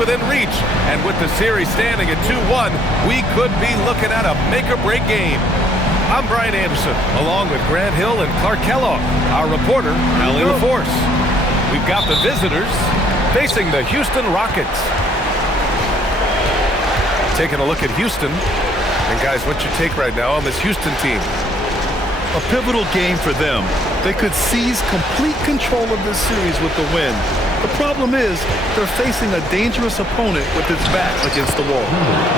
within reach. And with the series standing at 2-1, we could be looking at a make-or-break game. I'm Brian Anderson, along with Grant Hill and Clark Kellogg, our reporter, Allie LaForce. We've got the visitors facing the Houston Rockets. Taking a look at Houston. And guys, what's your take right now on this Houston team? A pivotal game for them. They could seize complete control of this series with the win. The problem is they're facing a dangerous opponent with its back against the wall.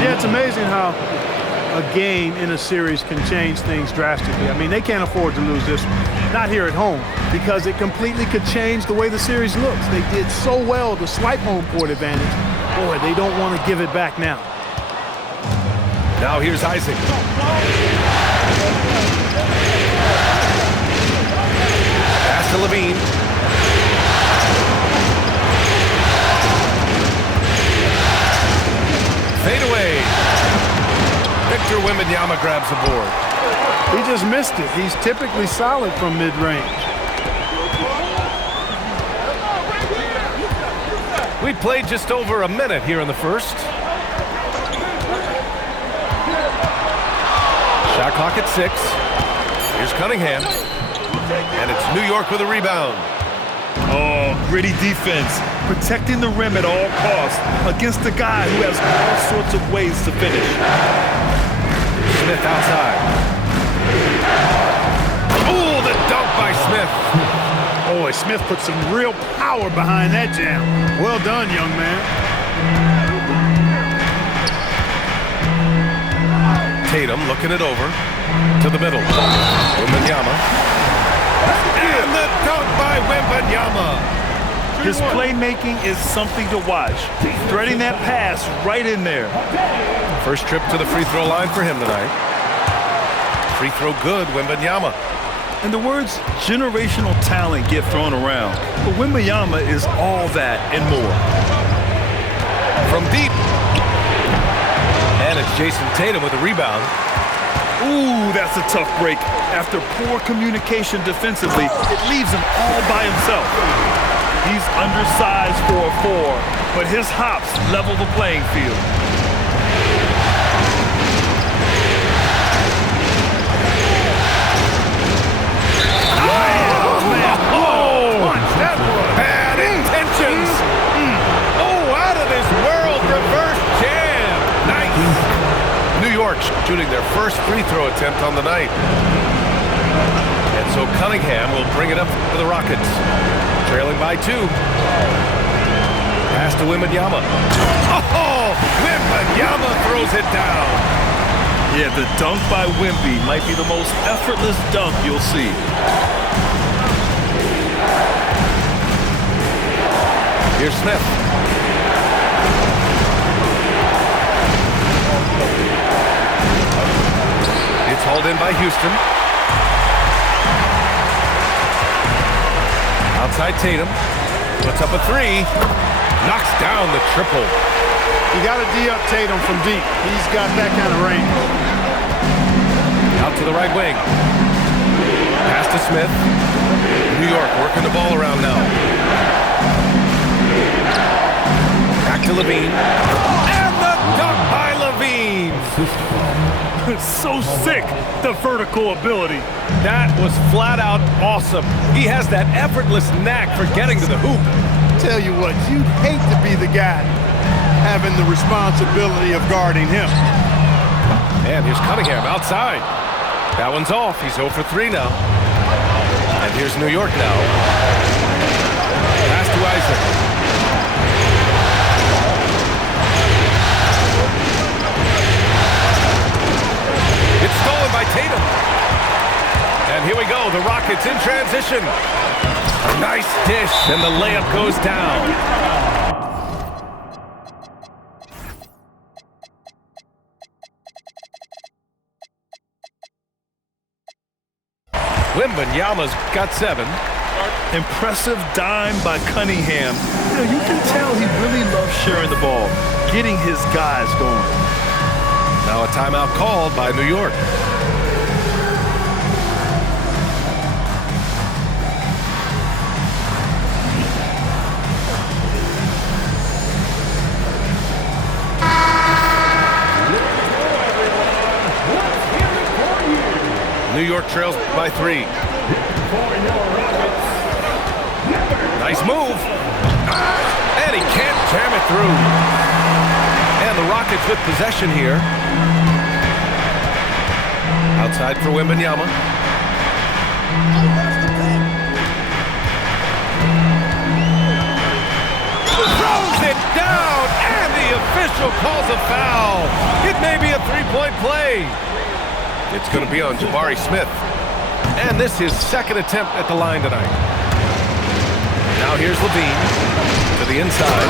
Yeah, it's amazing how a game in a series can change things drastically. I mean, they can't afford to lose this one. Not here at home, because it completely could change the way the series looks. They did so well to swipe home court advantage. Boy, they don't want to give it back now. Now here's Isaac. Pass to Levine. Fade away. Victor Wembanyama grabs the board. He just missed it. He's typically solid from mid-range. We played just over a minute here in the first. Shot clock at 6. Here's Cunningham. And it's New York with a rebound. Oh, gritty defense. Protecting the rim at all costs against a guy who has all sorts of ways to finish. Smith outside. Oh, the dunk by Smith. Boy, Smith put some real power behind that jam. Well done, young man. Tatum looking it over to the middle. Wembanyama. And the dunk by Wembanyama. His playmaking is something to watch. Threading that pass right in there. First trip to the free throw line for him tonight. Free throw good, Wembanyama. And the words generational talent get thrown around. But Wembanyama is all that and more. From deep. And it's Jason Tatum with a rebound. Ooh, that's a tough break. After poor communication defensively, it leaves him all by himself. He's undersized for a 4, but his hops level the playing field. Bad intentions. Oh, out of this world reverse jam. Nice. New York shooting their first free throw attempt on the night. And so Cunningham will bring it up for the Rockets. Trailing by 2. Pass to Wembanyama. Oh, Wembanyama throws it down. Yeah, the dunk by Wemby might be the most effortless dunk you'll see. Here's Smith. It's hauled in by Houston. Outside Tatum. Puts up a 3. Knocks down the triple. You got to D up Tatum from deep. He's got that kind of range. Out to the right wing. Pass to Smith. New York working the ball around now. Back to Levine. And the dunk by Levine. So sick, the vertical ability. That was flat out awesome. He has that effortless knack for getting to the hoop. Tell you what, you'd hate to be the guy having the responsibility of guarding him. And here's Cunningham outside. That one's off. He's 0 for 3 now. And here's New York now. Pass to Isaac. It's stolen by Tatum. And here we go. The Rockets in transition. A nice dish, and the layup goes down. Wembanyama's got 7. Impressive dime by Cunningham. You can tell he really loves sharing the ball, getting his guys going. Now a timeout called by New York. New York trails by 3. Nice move. And he can't jam it through. And the Rockets with possession here. Outside for Wembanyama. Throws it down, and the official calls a foul. It may be a three-point play. It's going to be on Jabari Smith. And this is his second attempt at the line tonight. Now here's LaVine to the inside.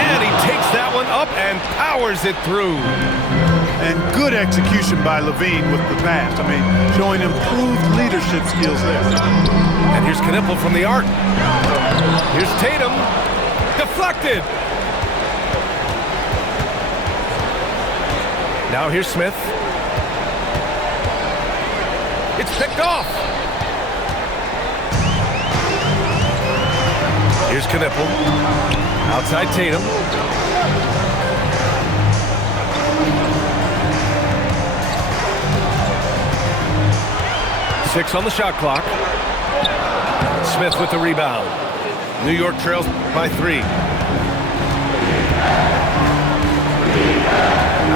And he takes that one up and powers it through. And good execution by LaVine with the pass. I mean, showing improved leadership skills there. And here's Knipple from the arc. Here's Tatum. Deflected. Now here's Smith. It's picked off. Here's Knipple. Outside Tatum. Six on the shot clock. Smith with the rebound. New York trails by 3.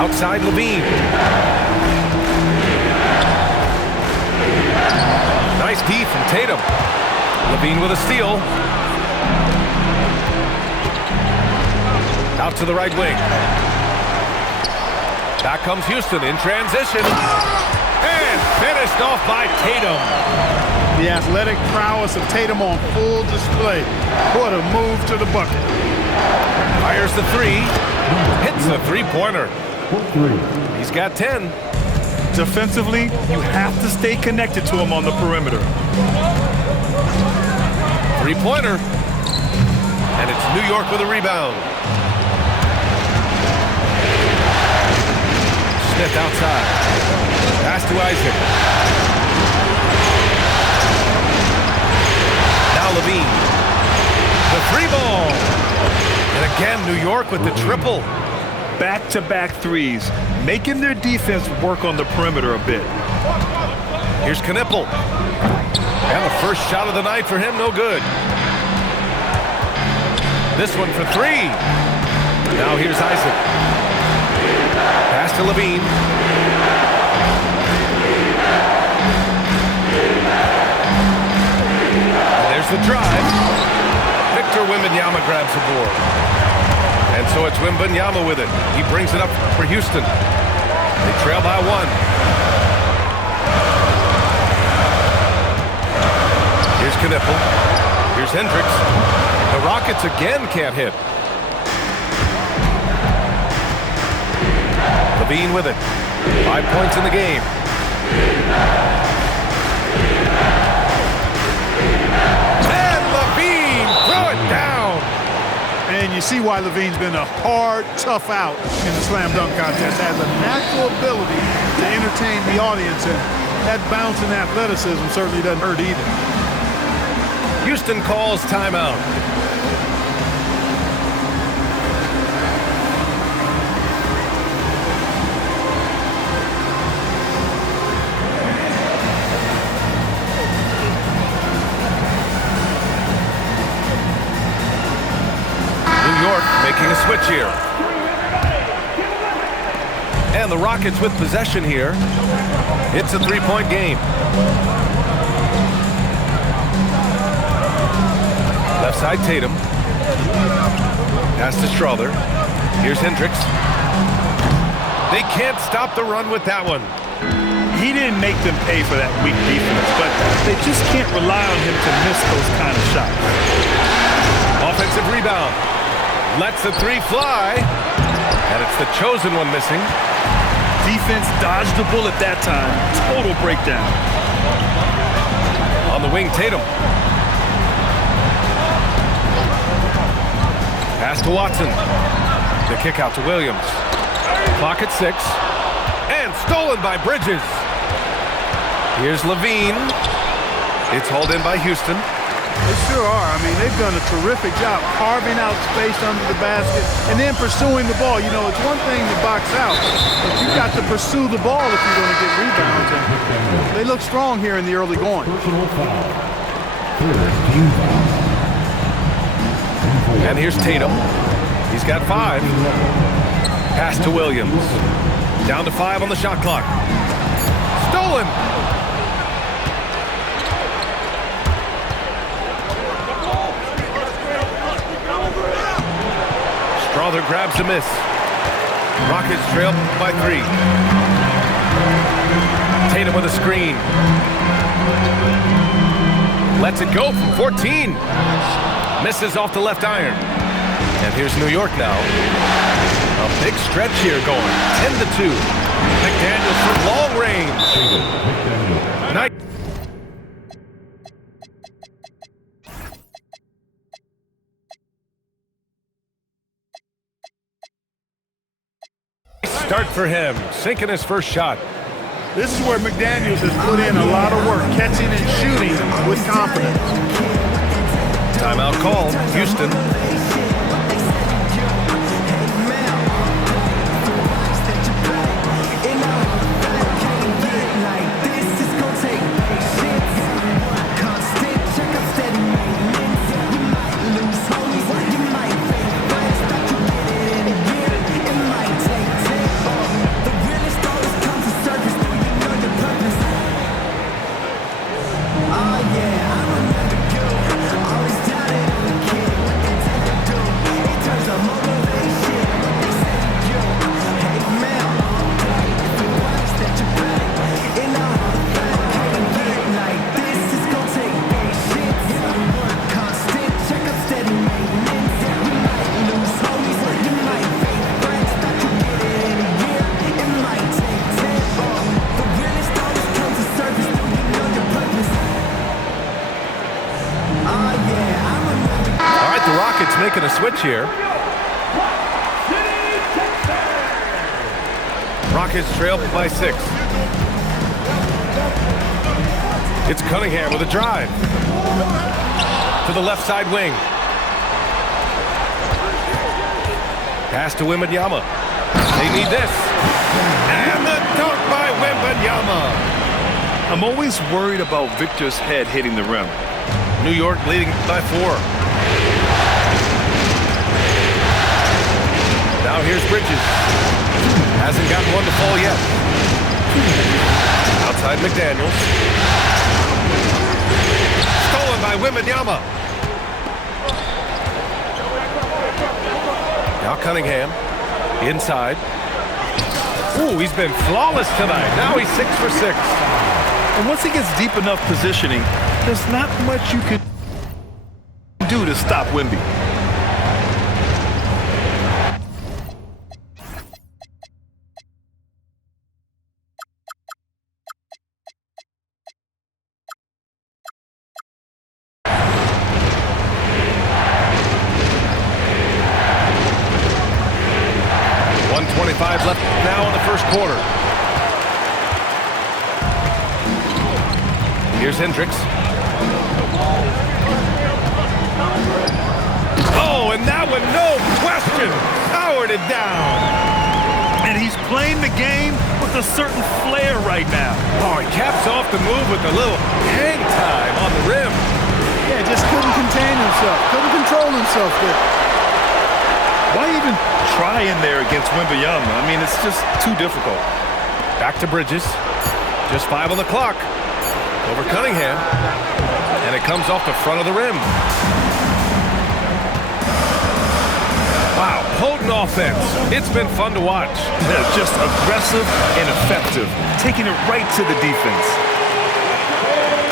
Outside LaVine. Nice D from Tatum. LaVine with a steal. Out to the right wing. Back comes Houston in transition. And finished off by Tatum. The athletic prowess of Tatum on full display. What a move to the bucket. Fires the 3. Hits the three-pointer. He's got 10. Defensively, you have to stay connected to him on the perimeter. Three-pointer. And it's New York with a rebound. Smith outside. Pass to Isaac. Now LaVine. The 3-ball. And again, New York with the triple. Back-to-back threes, making their defense work on the perimeter a bit. Here's Knipple. And the first shot of the night for him, no good. This one for 3. Now here's Isaac. Pass to LaVine. And there's the drive. Victor Wembanyama grabs the board. And so it's Wembanyama with it. He brings it up for Houston. They trail by 1. Here's Knipple. Here's Hendricks. The Rockets again can't hit. LaVine with it. 5 points in the game. And LaVine threw it down. And you see why LaVine's been a hard, tough out in the slam dunk contest. Has a natural ability to entertain the audience, and that bounce and athleticism certainly doesn't hurt either. Houston calls timeout. Making a switch here. And the Rockets with possession here. It's a 3-point game. Left side Tatum. Pass to Strother. Here's Hendricks. They can't stop the run with that one. He didn't make them pay for that weak defense, but they just can't rely on him to miss those kind of shots. Offensive rebound. Lets the 3 fly. And it's the chosen one missing. Defense dodged the bullet that time. Total breakdown. On the wing, Tatum. Pass to Watson. The kick out to Williams. Clock at 6. And stolen by Bridges. Here's LaVine. It's hauled in by Houston. sure are. I mean, they've done a terrific job carving out space under the basket and then pursuing the ball. You know, it's one thing to box out, but you've got to pursue the ball if you're going to get rebounds. And they look strong here in the early going. And here's Tatum. He's got 5. Pass to Williams. Down to 5 on the shot clock. Stolen. Strother grabs a miss. Rockets trail by 3. Tatum with a screen. Lets it go from 14. Misses off the left iron. And here's New York now. A big stretch here going. 10-2. McDaniels from long range. Nice. Start for him. Sinking his first shot. This is where McDaniels has put in a lot of work, catching and shooting with confidence. Timeout called. Houston. Making a switch here. Rockets trail by 6. It's Cunningham with a drive to the left side wing. Pass to Wembanyama. They need this. And the dunk by Wembanyama. I'm always worried about Victor's head hitting the rim. New York leading by 4. Now here's Bridges. Hasn't gotten one to fall yet. Outside McDaniels. Stolen by Wembanyama. Now Cunningham. Inside. Ooh, he's been flawless tonight. Now he's 6 for 6. And once he gets deep enough positioning, there's not much you can do to stop Wemby. Left now in the first quarter. Here's Hendricks. Oh, and that one, no question, powered it down. And he's playing the game with a certain flair right now. Oh, he caps off the move with a little hang time on the rim. Yeah, just couldn't contain himself, couldn't control himself there. Why even try in there against Wembanyama? I mean, it's just too difficult. Back to Bridges. Just 5 on the clock. Over Cunningham. And it comes off the front of the rim. Wow, potent offense. It's been fun to watch. Yeah, just aggressive and effective. Taking it right to the defense.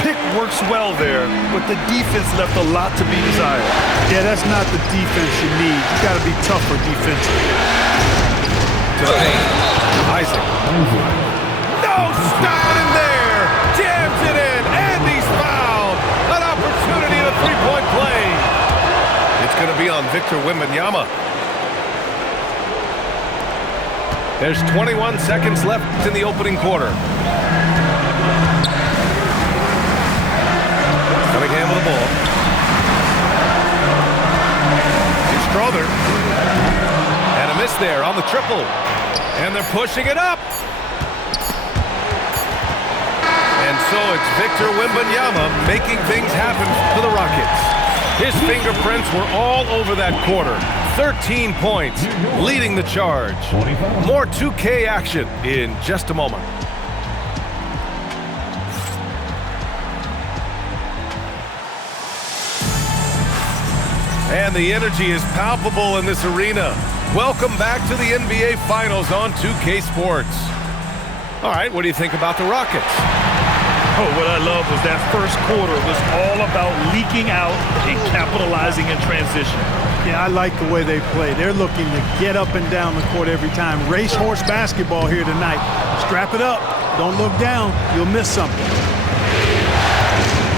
Pick works well there, but the defense left a lot to be desired. Yeah, that's not the defense you need. You got to be tougher defensively. To the paint. Isaac. No, stop it in there. Jams it in, and he's fouled. An opportunity in a three-point play. It's going to be on Victor Wembanyama. There's 21 seconds left in the opening quarter. Cunningham with the ball. Strother. And a miss there on the triple. And they're pushing it up. And so it's Victor Wembanyama making things happen for the Rockets. His fingerprints were all over that quarter. 13 points, leading the charge. More 2K action in just a moment. And the energy is palpable in this arena. Welcome back to the NBA Finals on 2K Sports. All right, what do you think about the Rockets? Oh, what I love was that first quarter was all about leaking out and capitalizing in transition. Yeah, I like the way they play. They're looking to get up and down the court every time. Racehorse basketball here tonight. Strap it up. Don't look down. You'll miss something.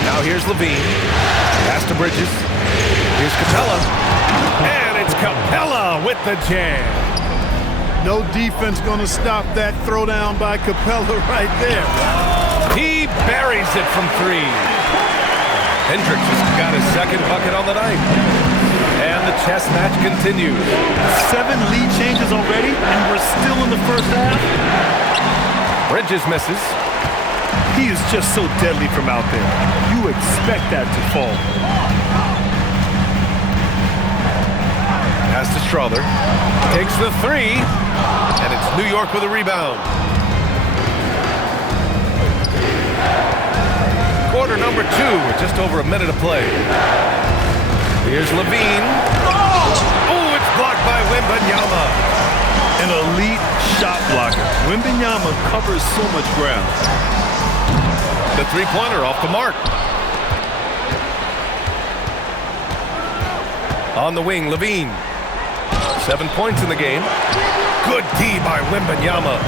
Now here's Levine. Pass to Bridges. Here's Capella. And it's Capella with the jam. No defense going to stop that throwdown by Capella right there. He buries it from three. Hendricks has got his second bucket on the night. And the chess match continues. 7 lead changes already, and we're still in the first half. Bridges misses. He is just so deadly from out there. You expect that to fall. Pass to Strother. Takes the three. And it's New York with a rebound. Quarter number 2 with just over a minute to play. Here's Levine. Oh, it's blocked by Wembanyama. An elite shot blocker. Wembanyama covers so much ground. The three-pointer off the mark. On the wing, Levine. 7 points in the game. Good D by Wembanyama.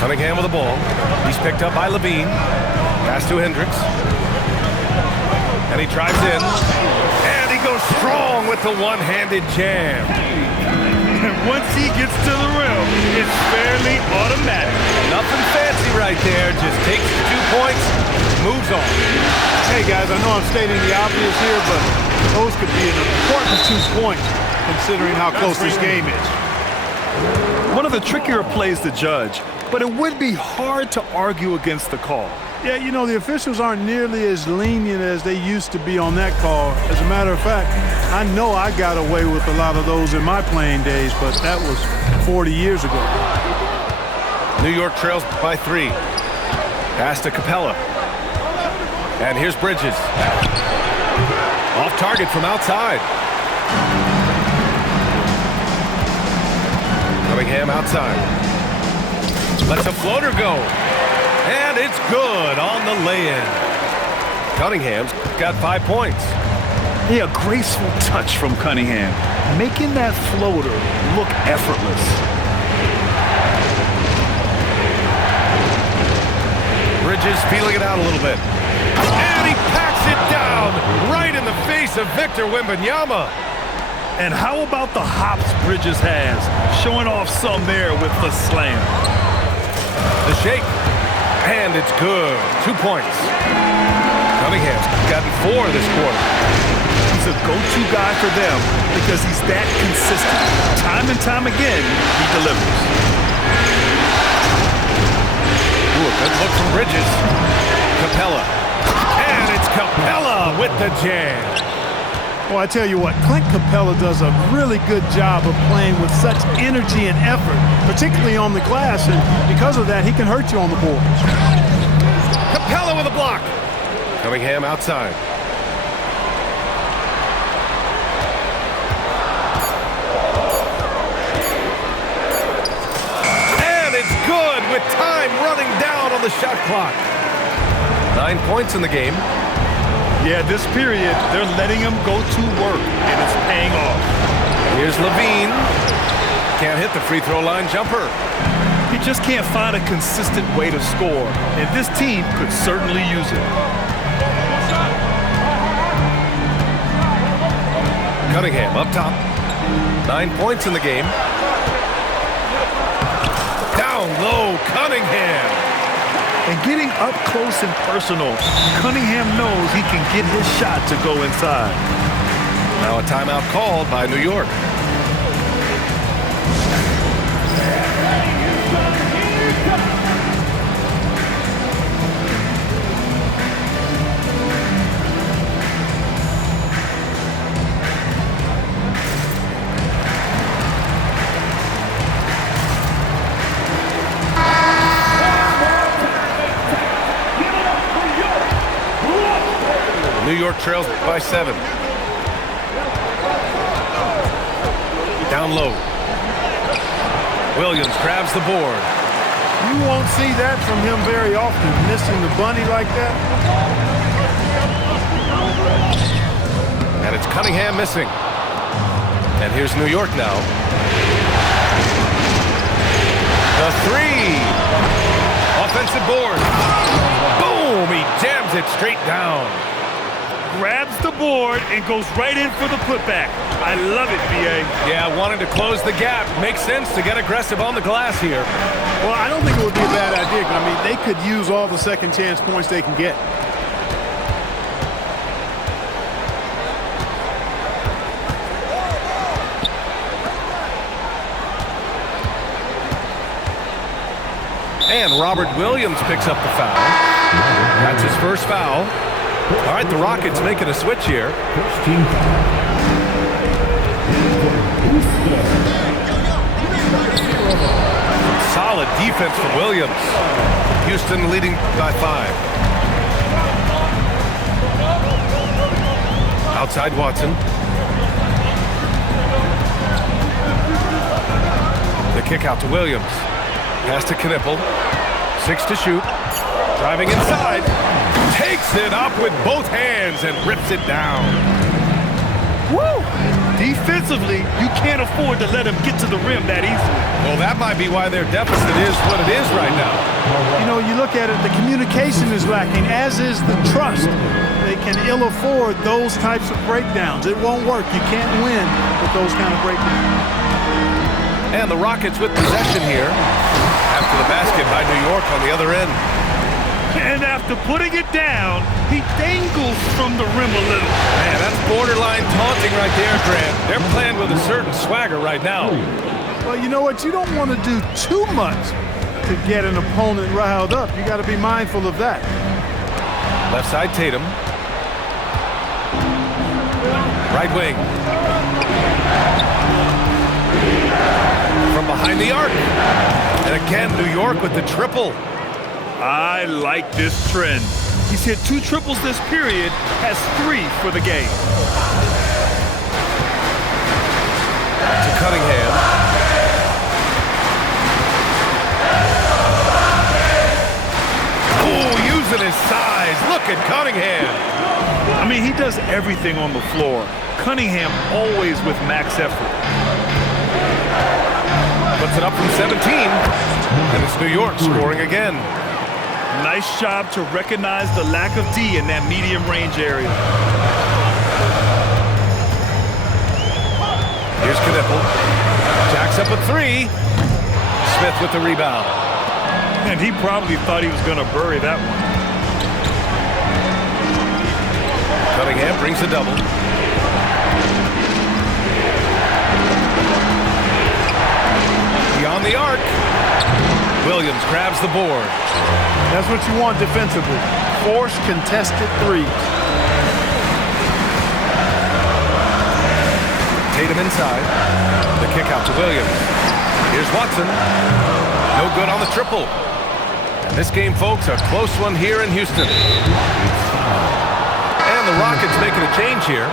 Cunningham with the ball. He's picked up by Levine. Pass to Hendricks. And he drives in. And he goes strong with the one-handed jam. And once he gets to the rim, it's fairly automatic. Nothing fancy right there. Just takes the 2 points, moves on. Hey, guys, I know I'm stating the obvious here, but those could be an important 2 points considering how close this game is. One of the trickier plays to judge, but it would be hard to argue against the call. Yeah, you know, the officials aren't nearly as lenient as they used to be on that call. As a matter of fact, I know I got away with a lot of those in my playing days, but that was 40 years ago. New York trails by 3. Pass to Capella. And here's Bridges. Off target from outside. Cunningham outside. Lets a floater go. And it's good on the lay-in. Cunningham's got 5 points. Yeah, a graceful touch from Cunningham, making that floater look effortless. Bridges feeling it out a little bit. And he packs it down right in the face of Victor Wembanyama. And how about the hops Bridges has? Showing off some there with the slam. The shake. And it's good. 2 points. Cunningham's gotten 4 this quarter. He's a go-to guy for them because he's that consistent. Time and time again, he delivers. Ooh, a good look from Bridges. Capella. And it's Capella with the jam. Well, I tell you what, Clint Capella does a really good job of playing with such energy and effort, particularly on the glass, and because of that, he can hurt you on the boards. Capella with a block. Cunningham outside. And it's good with time running down on the shot clock. 9 points in the game. Yeah, this period, they're letting him go to work, and it's paying off. Here's Levine. Can't hit the free throw line jumper. He just can't find a consistent way to score, and this team could certainly use it. Cunningham up top. 9 points in the game. Down low, Cunningham. And getting up close and personal, Cunningham knows he can get his shot to go inside. Now a timeout called by New York. New York trails by 7. Down low. Williams grabs the board. You won't see that from him very often, missing the bunny like that. And it's Cunningham missing. And here's New York now. The 3. Offensive board. Boom! He jams it straight down. Grabs the board and goes right in for the putback. I love it, B.A. Yeah, wanting to close the gap. Makes sense to get aggressive on the glass here. Well, I don't think it would be a bad idea. I mean, they could use all the second chance points they can get. And Robert Williams picks up the foul. That's his first foul. All right, the Rockets making a switch here. Solid defense from Williams. Houston leading by 5. Outside Watson. The kick out to Williams. Pass to Knipple. 6 to shoot. Driving inside. Takes it up with both hands and rips it down. Woo! Defensively, you can't afford to let him get to the rim that easily. Well, that might be why their deficit is what it is right now. You know, you look at it, the communication is lacking, as is the trust. They can ill afford those types of breakdowns. It won't work. You can't win with those kind of breakdowns. And the Rockets with possession here after the basket by New York on the other end. And after putting it down, he dangles from the rim a little. Man, that's borderline taunting right there, Grant. They're playing with a certain swagger right now. Well, you know what? You don't want to do too much to get an opponent riled up. You got to be mindful of that. Left side, Tatum. Right wing. From behind the arc. And again, New York with the triple. I like this trend. He's hit 2 triples this period, has 3 for the game. To Cunningham. Oh, using his size. Look at Cunningham. I mean, he does everything on the floor. Cunningham always with max effort. Puts it up from 17. And it's New York scoring again. Nice job to recognize the lack of D in that medium range area. Here's Knipple. Jacks up a 3. Smith with the rebound. And he probably thought he was going to bury that one. Cunningham brings a double. Beyond the arc. Williams grabs the board. That's what you want defensively. Force contested threes. Tatum inside. The kick out to Williams. Here's Watson. No good on the triple. And this game, folks, a close one here in Houston. And the Rockets making a change here.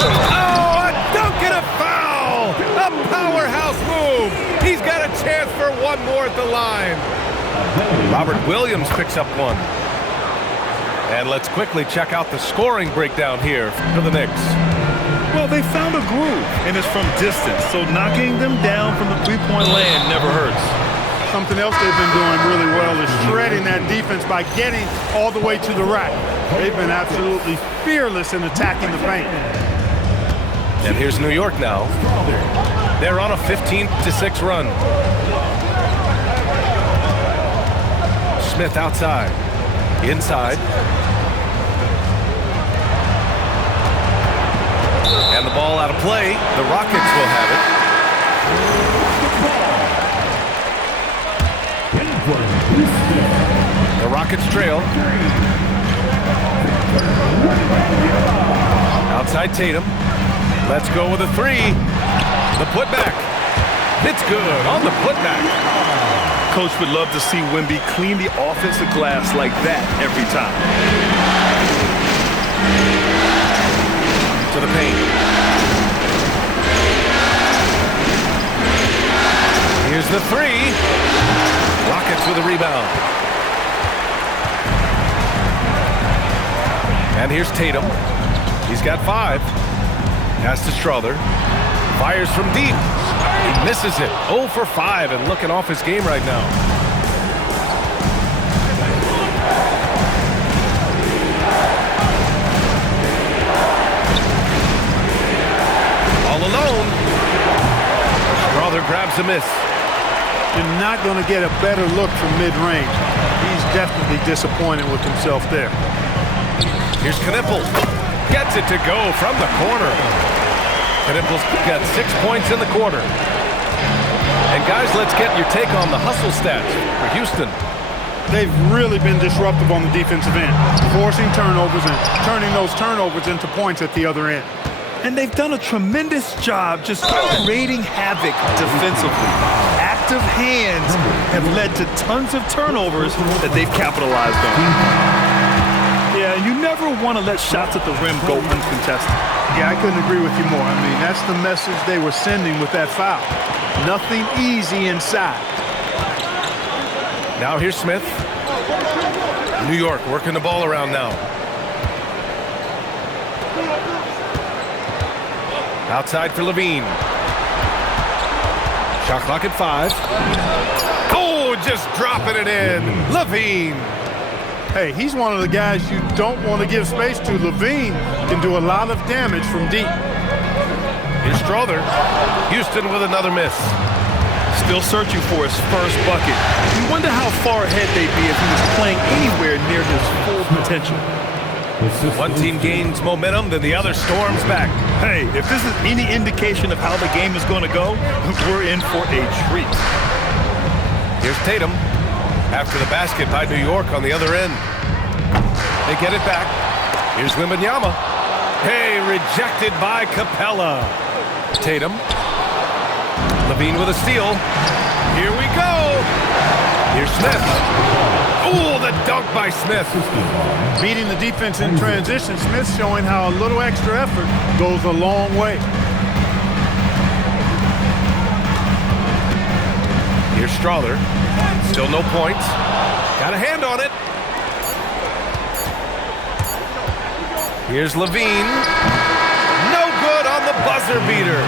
Oh, a dunk and a foul! A powerhouse move! He's got a chance for one more at the line. Robert Williams picks up one. And let's quickly check out the scoring breakdown here for the Knicks. Well, they found a groove, and it's from distance, so knocking them down from the three-point land never hurts. Something else they've been doing really well is shredding that defense by getting all the way to the rack. They've been absolutely fearless in attacking the paint. And here's New York now. They're on a 15-6 run. Smith outside. Inside. And the ball out of play. The Rockets will have it. The Rockets trail. Outside Tatum. Let's go with a three. The putback. It's good on the putback. Coach would love to see Wemby clean the offensive glass like that every time. To the paint. Here's the three. Rockets with a rebound. And here's Tatum. He's got 5. Pass to Strother. Fires from deep. He misses it. 0 for 5 and looking off his game right now. All alone. Strother grabs a miss. You're not going to get a better look from mid-range. He's definitely disappointed with himself there. Here's Knipple. Gets it to go from the corner. Knipple's got 6 points in the quarter. And guys, let's get your take on the hustle stats for Houston. They've really been disruptive on the defensive end, forcing turnovers and turning those turnovers into points at the other end. And they've done a tremendous job just creating havoc defensively. Active hands have led to tons of turnovers that they've capitalized on. Yeah, and you never want to let shots at the rim go uncontested. Yeah, I couldn't agree with you more. I mean, that's the message they were sending with that foul. Nothing easy inside. Now here's Smith. New York working the ball around now. Outside for Levine. Shot clock at 5. Oh, just dropping it in. Levine. Hey, he's one of the guys you don't want to give space to. Levine can do a lot of damage from deep. Here's Strother. Houston with another miss. Still searching for his first bucket. You wonder how far ahead they'd be if he was playing anywhere near his full potential. One team gains momentum, then the other storms back. Hey, if this is any indication of how the game is going to go, we're in for a treat. Here's Tatum. After the basket by New York on the other end. They get it back. Here's Wembanyama. Hey, rejected by Capella. Tatum. Levine with a steal. Here we go. Here's Smith. Oh, the dunk by Smith. Beating the defense in transition, Smith showing how a little extra effort goes a long way. Here's Strother. Still no points. Got a hand on it. Here's Levine. No good on the buzzer beater.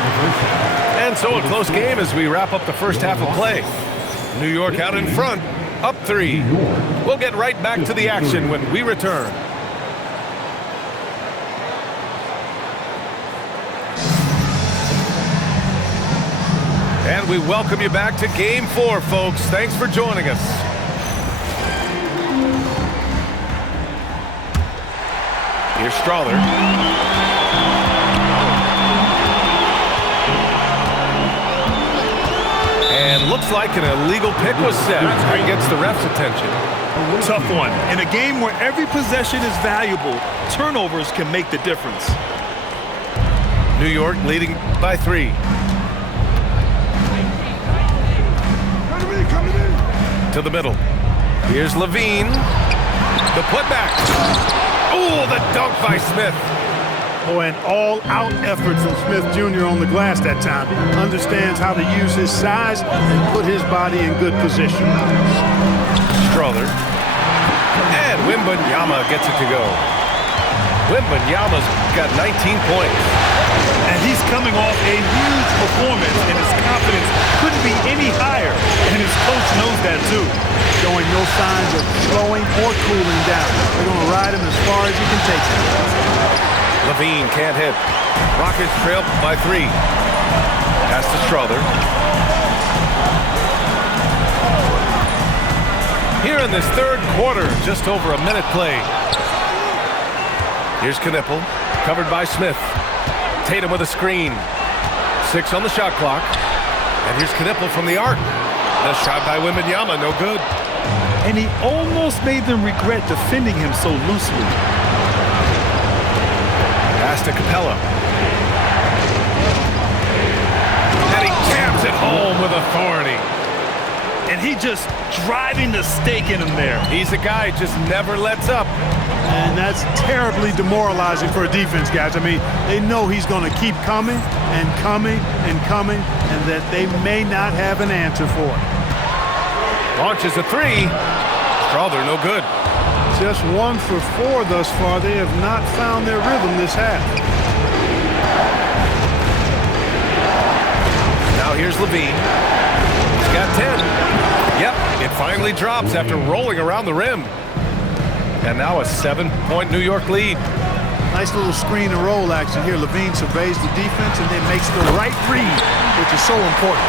And so a close game as we wrap up the first half of play. New York out in front, up 3. We'll get right back to the action when we return. And we welcome you back to Game 4, folks. Thanks for joining us. Here's Strother. And looks like an illegal pick was set. That gets the ref's attention. Tough one. In a game where every possession is valuable, turnovers can make the difference. New York leading by 3. To the middle. Here's Levine. The putback. Oh, the dunk by Smith. Oh, an all-out effort from Smith Jr. on the glass that time. Understands how to use his size and put his body in good position. Strother. And Wembanyama gets it to go. Wembanyama's got 19 points. And he's coming off a huge performance, and his confidence couldn't be any higher. And his coach knows that, too. Showing no signs of slowing or cooling down. They're going to ride him as far as he can take him. Levine can't hit. Rockets trail by 3. Pass to Strother. Here in this third quarter, just over a minute played. Here's Knipple, covered by Smith. Tatum with a screen. 6 on the shot clock. And here's Knipple from the arc. The shot by Wembanyama, no good. And he almost made them regret defending him so loosely. Pass to Capella. And he jams it home with authority. And he just driving the stake in him there. He's a guy who just never lets up. And that's terribly demoralizing for a defense, guys. I mean, they know he's going to keep coming and coming and coming, and that they may not have an answer for it. Launches a three. Strawther, no good. Just 1 for 4 thus far. They have not found their rhythm this half. Now here's Levine. He's got 10. Yep, it finally drops after rolling around the rim. And now a 7-point New York lead. Nice little screen and roll action here. Levine surveys the defense and then makes the right read, which is so important.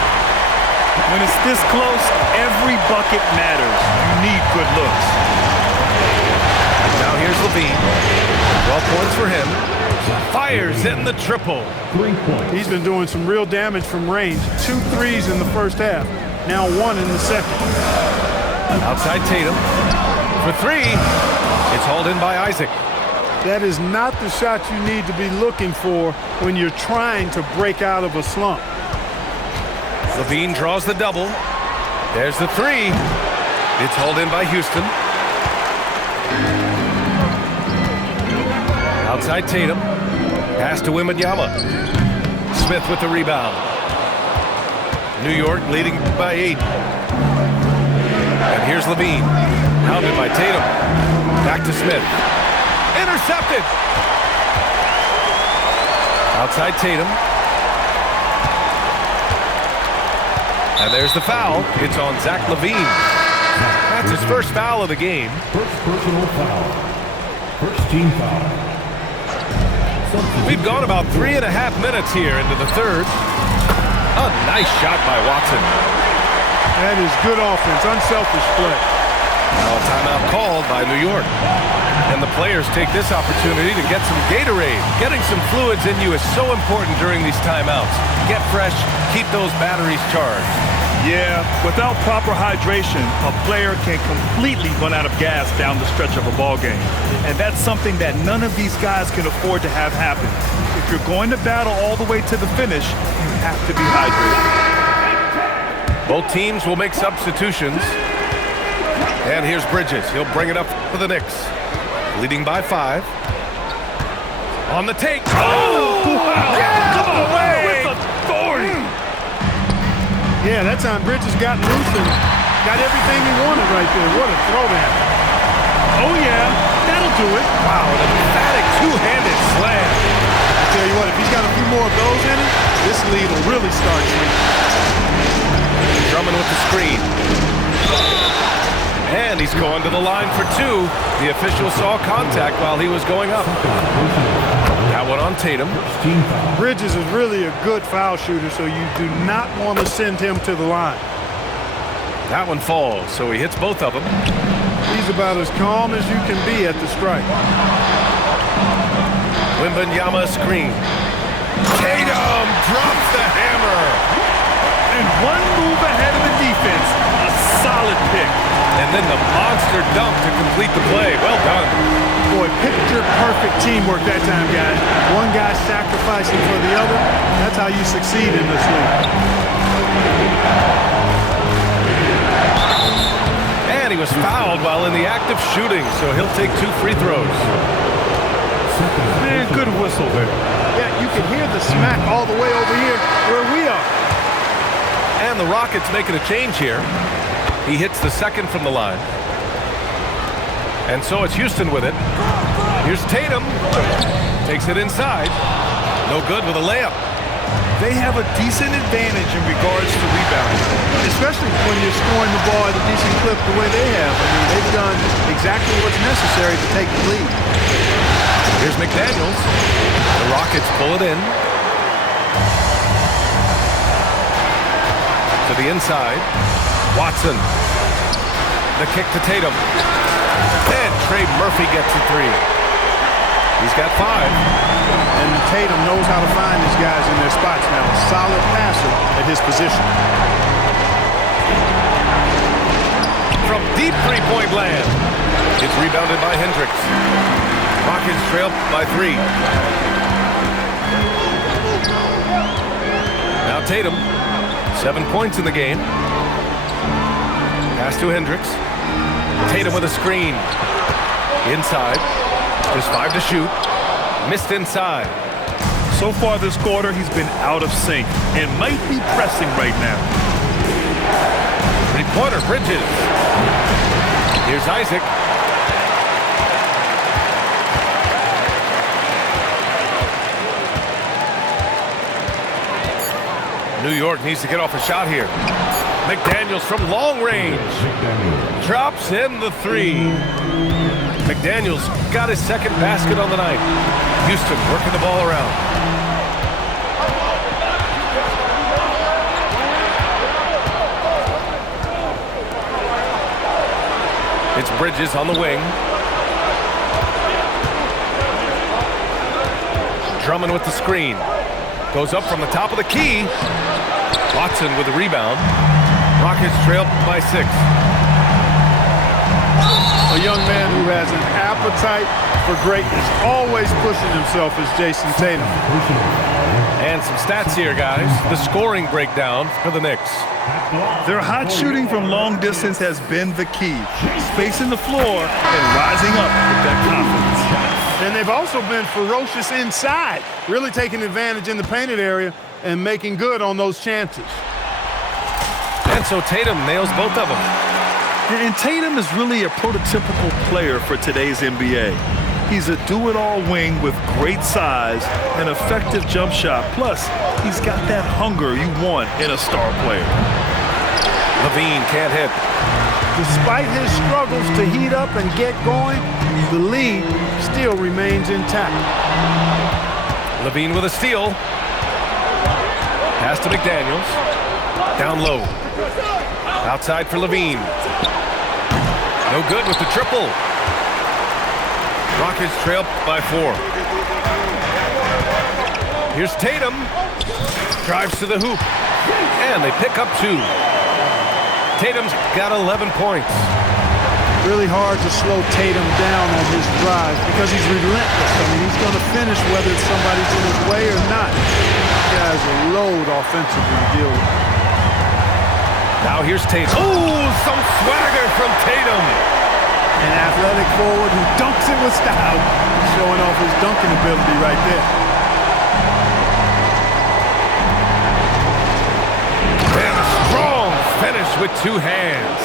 When it's this close, every bucket matters. You need good looks. Now here's Levine. 12 points for him. Fires in the triple. He's been doing some real damage from range. 2 threes in the first half. Now 1 in the second. Outside Tatum. For 3. It's hauled in by Isaac. That is not the shot you need to be looking for when you're trying to break out of a slump. Levine draws the double. There's the 3. It's hauled in by Houston. Outside Tatum. Pass to Wembanyama. Smith with the rebound. New York leading by 8. And here's Levine. Hounded by Tatum. Back to Smith. Intercepted. Outside Tatum. And there's the foul. It's on Zach Levine. That's his first foul of the game. First personal foul. First team foul. We've gone about 3.5 minutes here into the third. A nice shot by Watson. That is good offense, unselfish play. Now a timeout called by New York. And the players take this opportunity to get some Gatorade. Getting some fluids in you is so important during these timeouts. Get fresh, keep those batteries charged. Yeah, without proper hydration, a player can completely run out of gas down the stretch of a ball game. And that's something that none of these guys can afford to have happen. If you're going to battle all the way to the finish, you have to be hydrated. Both teams will make substitutions. And here's Bridges. He'll bring it up for the Knicks. Leading by 5. On the take. Oh! Yeah! Come away! With authority! Yeah, that time Bridges got loose and got everything he wanted right there. What a throwdown. Oh, yeah. That'll do it. Wow, an emphatic two-handed slam. I tell you what, if he's got a few more of those in him, this lead will really start shrinking. Drummond with the screen. And he's going to the line for 2. The official saw contact while he was going up. That one on Tatum. Bridges is really a good foul shooter, so you do not want to send him to the line. That one falls, so he hits both of them. He's about as calm as you can be at the strike. Wembanyama screen. Tatum drops the hammer. And one move ahead of the defense. A solid pick. And then the monster dunk to complete the play. Well done. Boy, picture-perfect teamwork that time, guys. One guy sacrificing for the other. That's how you succeed in this league. And he was fouled while in the act of shooting, so he'll take 2 free throws. Man, good whistle there. Yeah, you can hear the smack all the way over here where we are. And the Rockets making a change here. He hits the second from the line. And so it's Houston with it. Here's Tatum. Takes it inside. No good with a layup. They have a decent advantage in regards to rebounding. Especially when you're scoring the ball at a decent clip the way they have. I mean, they've done exactly what's necessary to take the lead. Here's McDaniels. The Rockets pull it in. To the inside. Watson. The kick to Tatum. And Trey Murphy gets a three. He's got 5. And Tatum knows how to find these guys in their spots now. A solid passer at his position. From deep three-point land. It's rebounded by Hendricks. Rockets trail by 3. Now Tatum, 7 points in the game. Pass to Hendricks. Tatum with a screen. Inside. Just 5 to shoot. Missed inside. So far this quarter, he's been out of sync and might be pressing right now. Three-pointer, Bridges. Here's Isaac. New York needs to get off a shot here. McDaniels from long range. Drops in the 3. McDaniels got his second basket on the night. Houston working the ball around. It's Bridges on the wing. Drummond with the screen. Goes up from the top of the key. Watson with the rebound. Rockets trail by 6. A young man who has an appetite for greatness, always pushing himself, is Jason Tatum. And some stats here, guys. The scoring breakdown for the Knicks. Their hot shooting from long distance has been the key. Spacing the floor and rising up with that confidence. And they've also been ferocious inside, really taking advantage in the painted area and making good on those chances. And so Tatum nails both of them. And Tatum is really a prototypical player for today's NBA. He's a do-it-all wing with great size, an effective jump shot. Plus, he's got that hunger you want in a star player. LaVine can't hit. Despite his struggles to heat up and get going, the lead still remains intact. LaVine with a steal. Pass to McDaniels. Down low. Outside for LaVine. No good with the triple. Rockets trail by 4. Here's Tatum. Drives to the hoop. And they pick up 2. Tatum's got 11 points. Really hard to slow Tatum down on his drive because he's relentless. I mean, he's going to finish whether somebody's in his way or not. He has a load offensively to deal with. Now here's Tatum. Oh, some swagger from Tatum. An athletic forward who dunks it with style, showing off his dunking ability right there. And a strong finish with 2 hands.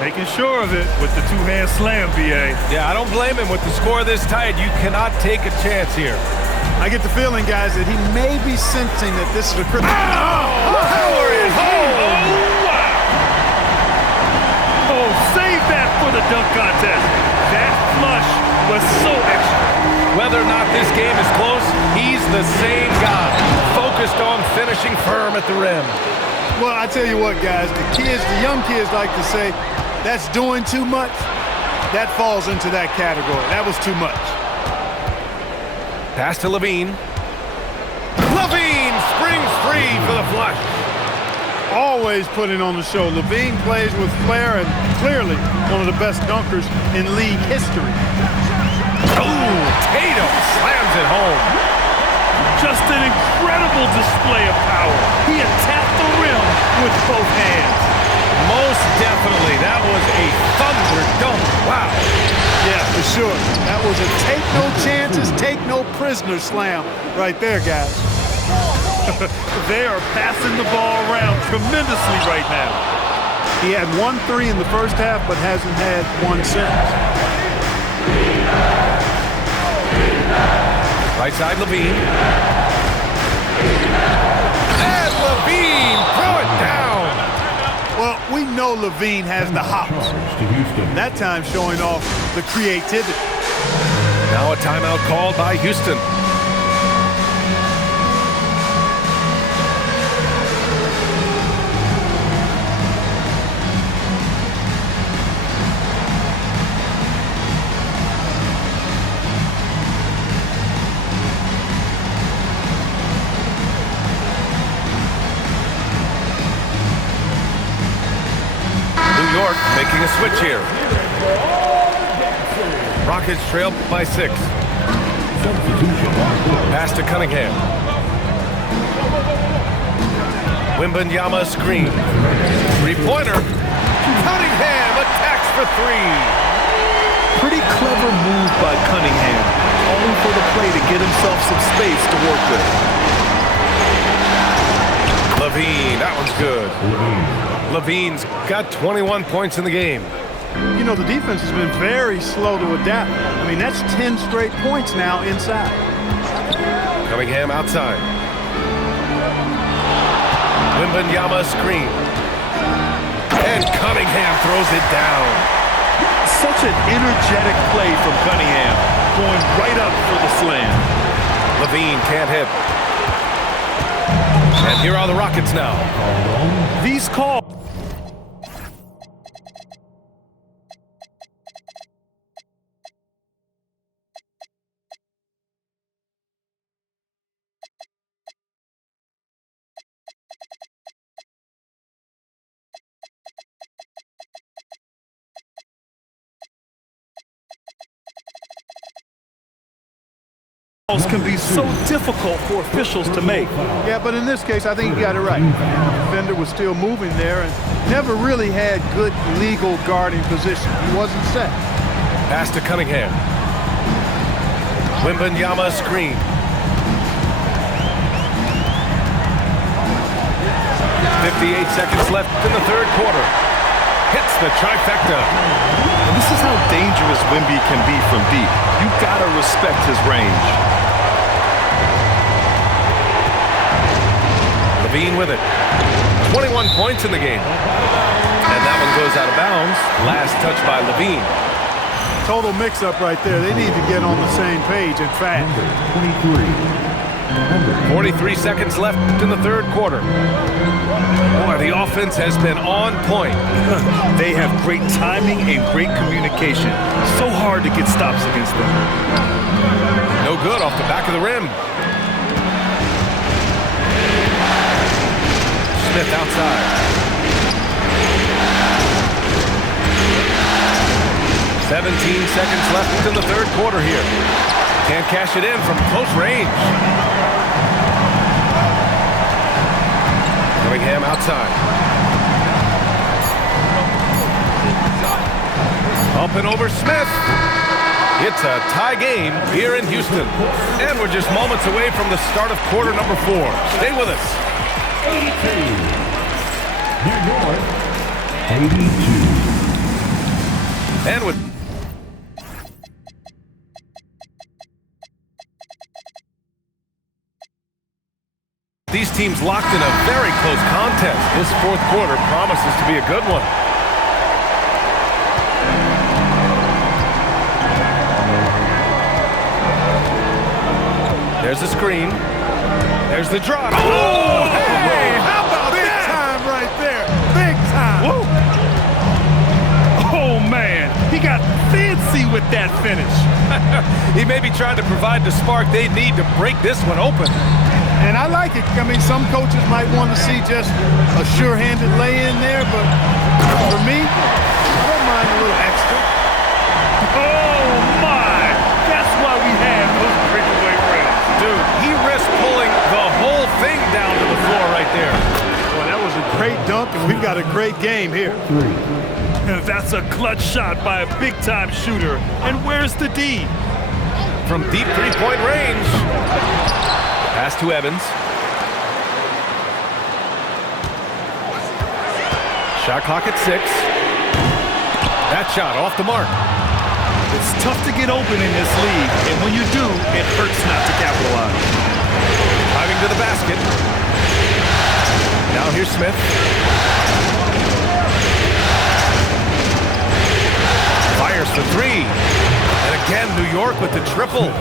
Making sure of it with the 2-hand slam, B.A. Yeah, I don't blame him. With the score this tight, you cannot take a chance here. I get the feeling, guys, that he may be sensing that this is a critical... Power is home! Oh, save that for the dunk contest. That flush was so extra. Whether or not this game is close, he's the same guy, focused on finishing firm at the rim. Well, I tell you what, guys, the young kids like to say, that's doing too much. That falls into that category. That was too much. Pass to LaVine. LaVine springs free for the flush. Always putting on the show. LaVine plays with flair and clearly one of the best dunkers in league history. Oh, Tatum slams it home. Just an incredible display of power. He attacked the rim with both hands. Most definitely. That was a thunder dunk. Wow. Yeah, for sure. That was a take no chances, take no prisoner slam right there, guys. They are passing the ball around tremendously right now. He had 1 3 in the first half, but hasn't had 1 since. Right side, LaVine. And LaVine, throw it down. Well, we know LaVine has the hops. That time showing off the creativity. Now a timeout called by Houston. Making a switch here. Rockets trail by 6. Pass to Cunningham. Wembanyama screen. Three-pointer. Cunningham attacks for 3. Pretty clever move by Cunningham, calling for the play to get himself some space to work with. LaVine, that one's good. LaVine's got 21 points in the game. You know, the defense has been very slow to adapt. I mean, that's 10 straight points now inside. Cunningham outside. Wembanyama screen. And Cunningham throws it down. Such an energetic play from Cunningham, going right up for the slam. LaVine can't hit. And here are the Rockets now. These calls. Can be so difficult for officials to make. Yeah, but in this case, I think you got it right. The defender was still moving there and never really had good legal guarding position. He wasn't set. Pass to Cunningham. Wembanyama screen. 58 seconds left in the third quarter. Hits the trifecta. And this is how dangerous Wemby can be from deep. You've got to respect his range. LaVine with it. 21 points in the game. And that one goes out of bounds. Last touch by LaVine. Total mix-up right there. They need to get on the same page and fast. 43 seconds left in the third quarter. Boy, the offense has been on point. They have great timing and great communication. So hard to get stops against them. No good off the back of the rim. Smith outside. 17 seconds left in the third quarter here. Can't cash it in from close range. Cunningham outside. Up and over Smith. It's a tie game here in Houston. And we're just moments away from the start of quarter number 4. Stay with us. 82. New York, 82. And with these teams locked in a very close contest, this fourth quarter promises to be a good one. There's the screen. There's the drop. Oh, hey, how about Big that? time right there. Big time. Whoa. Oh, man. He got fancy with that finish. He may be trying to provide the spark they need to break this one open. And I like it. I mean, some coaches might want to see just a sure-handed lay-in there, but for me, I don't mind a little extra. Oh, my. That's why we have those breakaway rims. Dude, he risked pulling the whole thing down to the floor right there. Well, that was a great dunk, and we've got a great game here. That's a clutch shot by a big-time shooter. And where's the D? From deep three-point range. Pass to Evans. Shot clock at 6. That shot off the mark. It's tough to get open in this league, and when you do, it hurts not to capitalize. Driving to the basket. Now here's Smith. Fires for 3. And again, New York with the triple.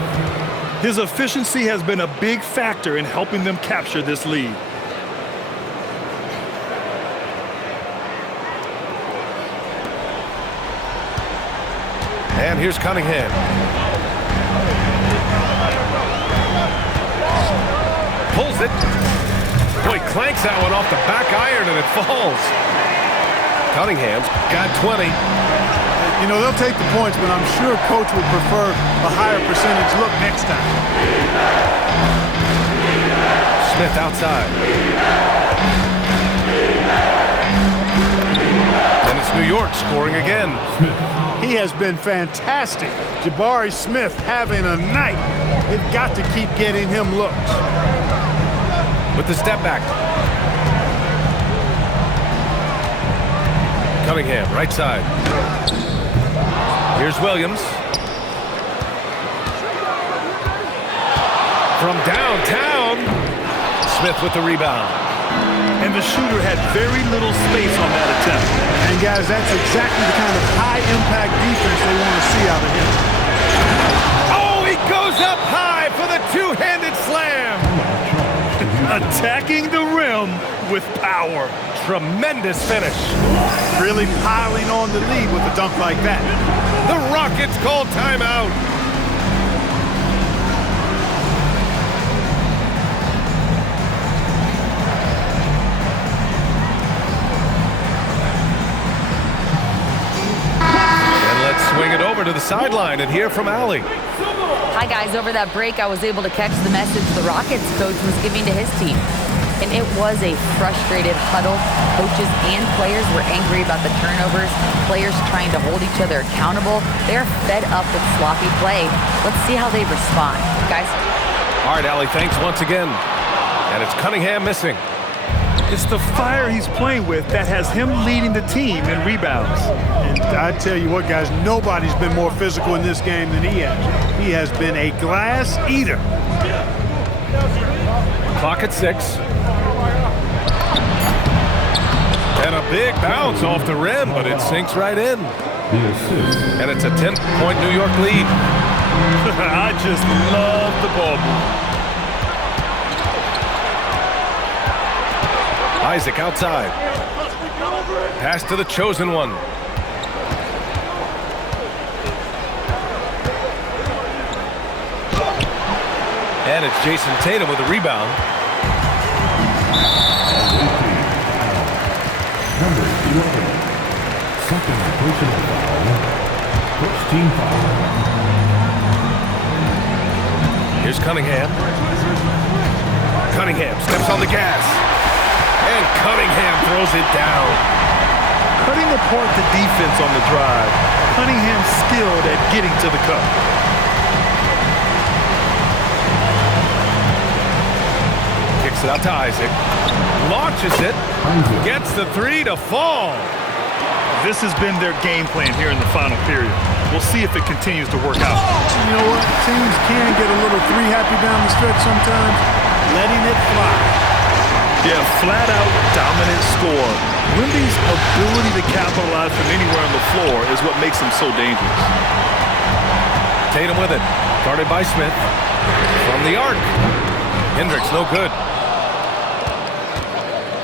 His efficiency has been a big factor in helping them capture this lead. And here's Cunningham. Pulls it. Boy, clanks that one off the back iron and it falls. Cunningham's got 20. You know, they'll take the points, but I'm sure coach would prefer a higher percentage look next time. Smith outside. And it's New York scoring again. He has been fantastic. Jabari Smith having a night. They've got to keep getting him looks. With the step back. Cunningham, right side. Here's Williams. From downtown, Smith with the rebound. And the shooter had very little space on that attempt. And guys, that's exactly the kind of high-impact defense they want to see out of him. Oh, he goes up high for the two-handed slam. Attacking the rim with power. Tremendous finish. Really piling on the lead with a dunk like that. The Rockets call timeout. And let's swing it over to the sideline and hear from Allie. Hi, guys. Over that break, I was able to catch the message the Rockets coach was giving to his team. And it was a frustrated huddle. Coaches and players were angry about the turnovers. Players trying to hold each other accountable. They're fed up with sloppy play. Let's see how they respond. Guys? All right, Allie, thanks once again. And it's Cunningham missing. It's the fire he's playing with that has him leading the team in rebounds. And I tell you what, guys, nobody's been more physical in this game than he has. He has been a glass eater. Clock at 6. And a big bounce off the rim, but it sinks right in. And it's a 10-point New York lead. I just love the ball move. Isaac outside. Pass to the chosen one. And it's Jason Tatum with a rebound. Number 11. Second personal foul. First team foul. Here's Cunningham. Cunningham steps on the gas. And Cunningham throws it down. Cutting apart the defense on the drive. Cunningham skilled at getting to the cup. Kicks it out to Isaac. Launches it. Gets the three to fall. This has been their game plan here in the final period. We'll see if it continues to work out. You know what? Teams can get a little three-happy down the stretch sometimes. Letting it fly. Yeah, flat-out dominant score. Wemby's ability to capitalize from anywhere on the floor is what makes him so dangerous. Tatum with it. Guarded by Smith. From the arc. Hendricks no good.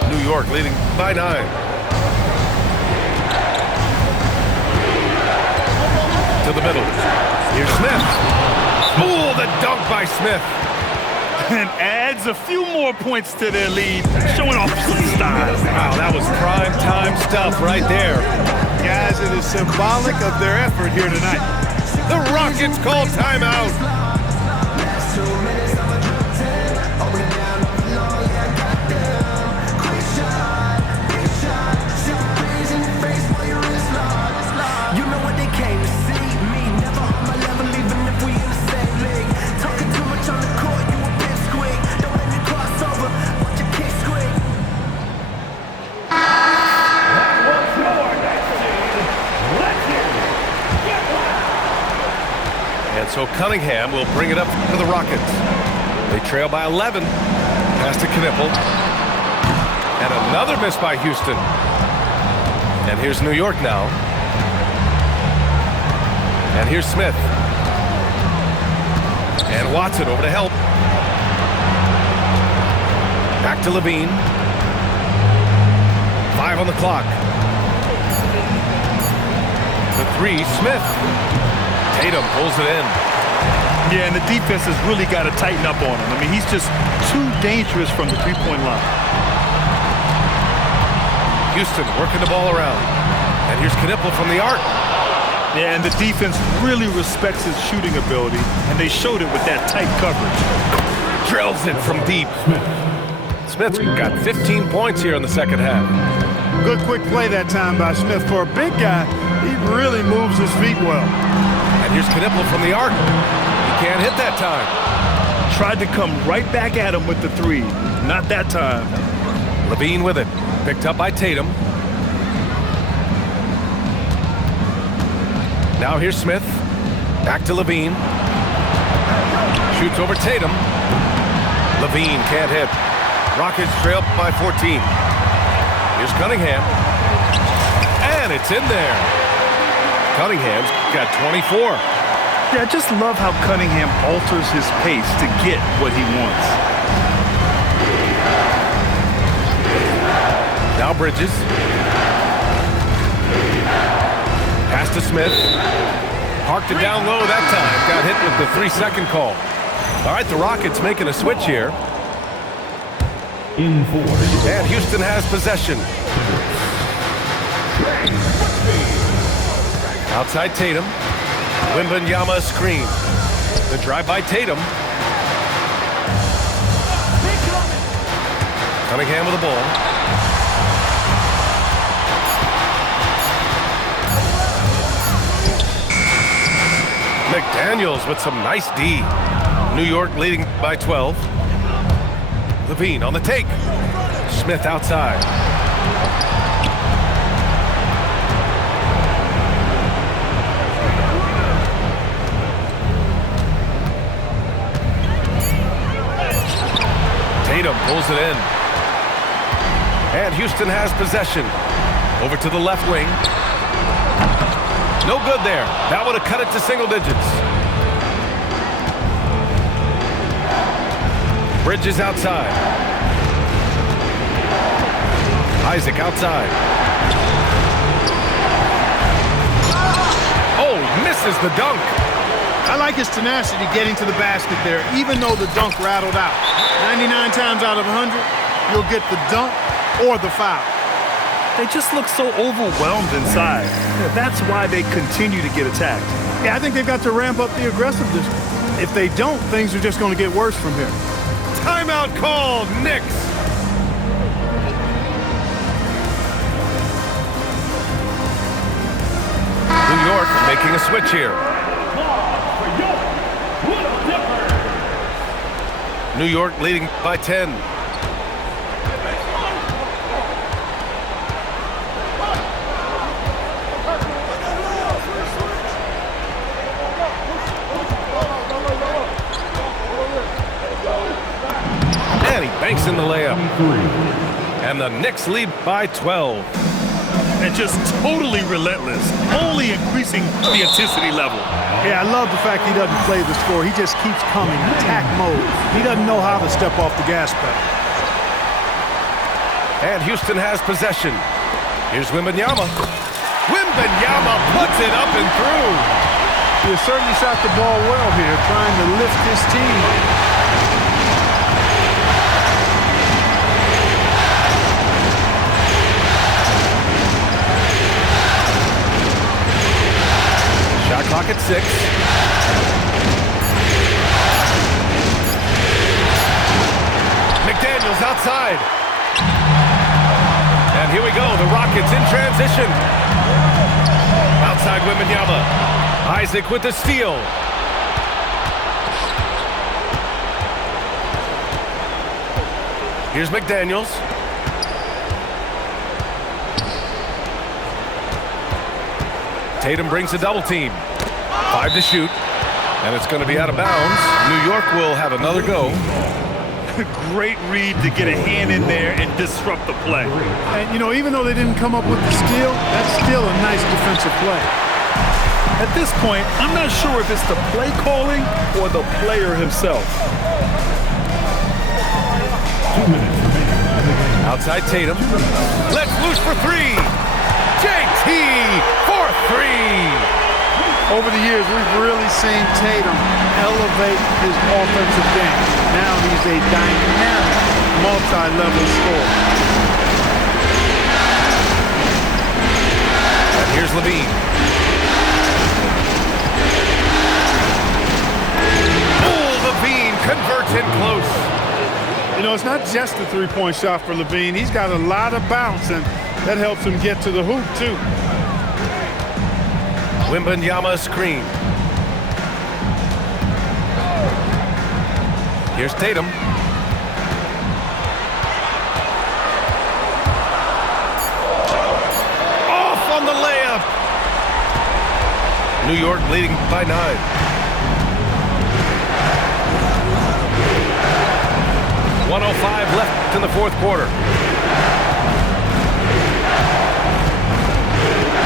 New York leading by 9. To the middle. Here's Smith. Ooh, the dunk by Smith. And adds a few more points to their lead, showing off some style. Wow, that was prime time stuff right there. Guys, it is symbolic of their effort here tonight. The Rockets call timeout. So Cunningham will bring it up to the Rockets. They trail by 11. Pass to Knippel. And another miss by Houston. And here's New York now. And here's Smith. And Watson over to help. Back to Levine. 5 on the clock. The 3, Smith. Tatum pulls it in. Yeah, and the defense has really got to tighten up on him. I mean, he's just too dangerous from the three-point line. Houston working the ball around. And here's Knipple from the arc. Yeah, and the defense really respects his shooting ability, and they showed it with that tight coverage. Drills it from deep. Smith's got 15 points here in the second half. Good quick play that time by Smith. For a big guy, he really moves his feet well. And here's Knipple from the arc. He can't hit that time. Tried to come right back at him with the three. Not that time. LaVine with it. Picked up by Tatum. Now here's Smith. Back to LaVine. Shoots over Tatum. LaVine can't hit. Rockets trail by 14. Here's Cunningham. And it's in there. Cunningham's got 24. Yeah, I just love how Cunningham alters his pace to get what he wants. Now Bridges. Pass to Smith. Parked it down low that time. Got hit with the 3-second call. All right, the Rockets making a switch here. In 4. And Houston has possession. Outside Tatum. Wembanyama screen. The drive by Tatum. Cunningham with the ball. McDaniels with some nice D. New York leading by 12. LaVine on the take. Smith outside. Tatum pulls it in. And Houston has possession. Over to the left wing. No good there. That would have cut it to single digits. Bridges outside. Isaac outside. Oh, misses the dunk. I like his tenacity getting to the basket there, even though the dunk rattled out. 99 times out of 100, you'll get the dunk or the foul. They just look so overwhelmed inside. Yeah, that's why they continue to get attacked. Yeah, I think they've got to ramp up the aggressiveness. If they don't, things are just going to get worse from here. Timeout called, Knicks. New York making a switch here. New York leading by 10. And he banks in the layup. And the Knicks lead by 12. And just totally relentless, only increasing the intensity level. Yeah, I love the fact he doesn't play the score. He just keeps coming, attack mode. He doesn't know how to step off the gas pedal. And Houston has possession. Here's Wembanyama. Wembanyama puts it up and through. He has certainly shot the ball well here, trying to lift his team. Shot clock at 6. McDaniels outside. And here we go, the Rockets in transition. Outside Wembanyama. Isaac with the steal. Here's McDaniels. Tatum brings a double team. 5 to shoot. And it's going to be out of bounds. New York will have another go. Great read to get a hand in there and disrupt the play. And, you know, even though they didn't come up with the steal, that's still a nice defensive play. At this point, I'm not sure if it's the play calling or the player himself. 2 minutes remaining. Outside Tatum. Let's loose for 3. JT for 3. Over the years, we've really seen Tatum elevate his offensive game. Now he's a dynamic, multi-level scorer. Here's LaVine. Oh, LaVine converts in close. You know, it's not just a three-point shot for LaVine. He's got a lot of bounce, and that helps him get to the hoop, too. Wembanyama screen. Here's Tatum. Off on the layup. New York leading by 9. .105 left in the fourth quarter.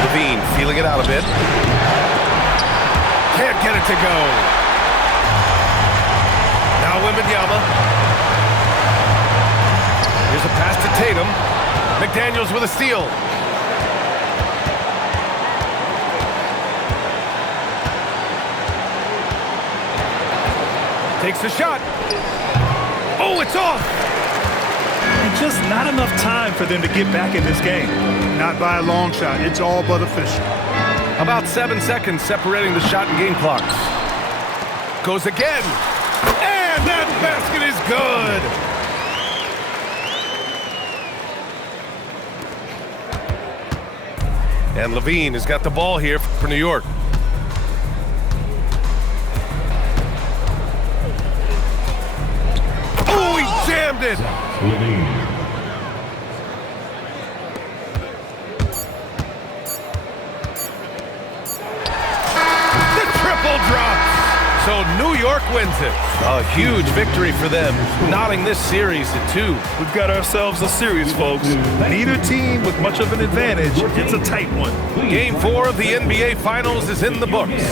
LaVine feeling it out a bit. Can't get it to go. Now Wembanyama. Here's a pass to Tatum. McDaniels with a steal. Takes the shot. Oh, it's off. And just not enough time for them to get back in this game. Not by a long shot. It's all but official. About 7 seconds separating the shot and game clocks. Goes again. And that basket is good. And LaVine has got the ball here for New York. Oh, he jammed it. LaVine. The triple drops. So New York wins it. A huge victory for them, knotting this series at 2. We've got ourselves a series, folks. Neither team with much of an advantage. It's a tight one. Game 4 of the NBA Finals is in the books.